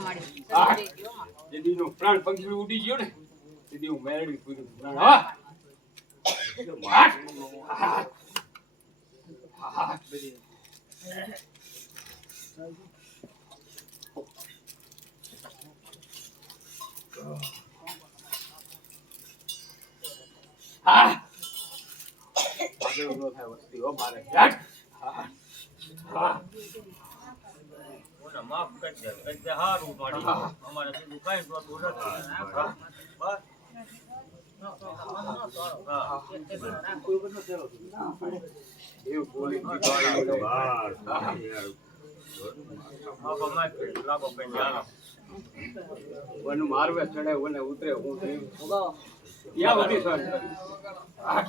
માડી હા. શરૂ થઈ ગયો માં. દીદીનો પ્રાણ પંખી ઉડી ગયો ને દીદી હું મેળવી પૂરું પ્રાણ હા હાટ. હાટ. હાટ. હા. આગળ ઊભો થાય વસ્તી, હો મારે. હાટ. હાટ. હા. મને માફ કરી દે કરી હારું પાડી. અમારે બીજું કાંઈ જોતું નથી. બસ. વન મારવે ચડે વને ઉતરે હું થયું ત્યાં બધી સહન કરી. હાટ.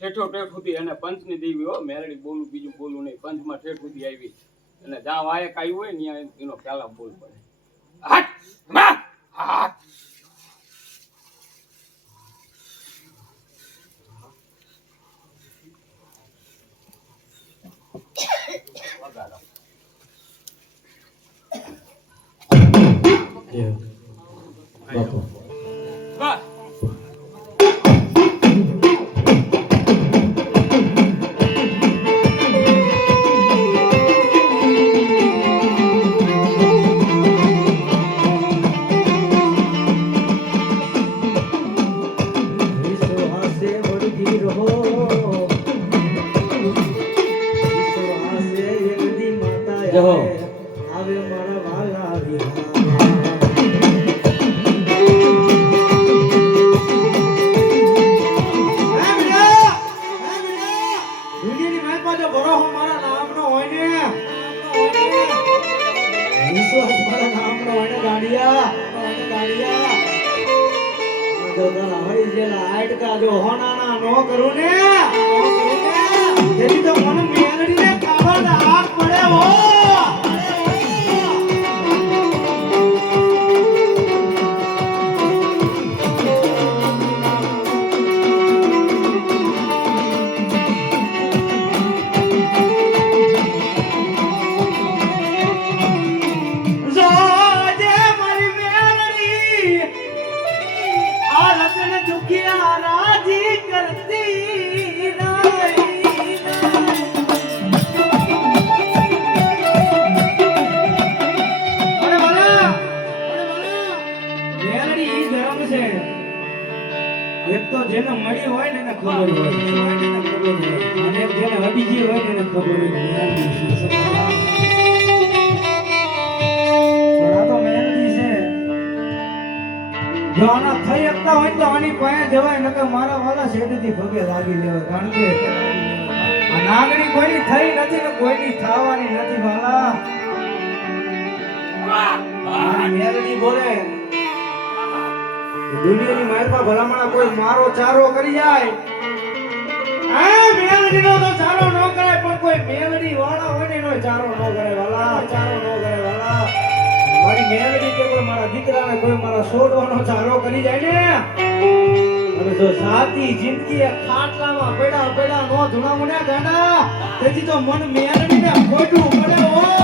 ઠેઠો ઠેઠ સુધી અને પંચની દેવી હો મેરડી બોલું, બીજું બોલું નહીં, પંચમાં ઠેઠ સુધી આવી. અને જ્યાં વાયક આવ્યું હોય ત્યાં એનો આમ બોલ પડે વાહ ને. ગાડિયા. જો તારા હળી જેલા આટકા જો હોનાના નો કરું ને. નો કરું ને. તેથી તો મેલડી ઈ ધર્મ છે. એક તો જેને મળી હોય ને એને ખબર હોય. એને ખબર હોય. અને જેને હટી ગઈ હોય ને એને ખબર હોય. આ જો આના થઈ શકતા હોય તો આની પાસે જવાય, નકર મારા વાલા શેઠથી ભગે લાગી લેવાય. કારણ કે આ નાગણી કોઈની થઈ નથી ને કોઈની થવાની નથી વાલા. મારી મેલડી બોલે દુનિયાની મારપા ભલામણા કોઈ મારો ચારો કરી જાય. આ મેલડીનો તો ચારો ન કરે પણ કોઈ મેલડી વાળા હોય ને એનો ચારો ન કરે વાલા, ચારો ન કરે વાલા. મારી મેલડી કે કોઈ મારા દીકરાને કોઈ મારા સોડવાનો ચારો કરી જાય ને? અને જો સાતી જિંદગી ખાટલામાં પડ્યા પડ્યા નો ધુણા મુને ગાંડા, તેથી તો મન મેલડીને ખોટું પડે ઓ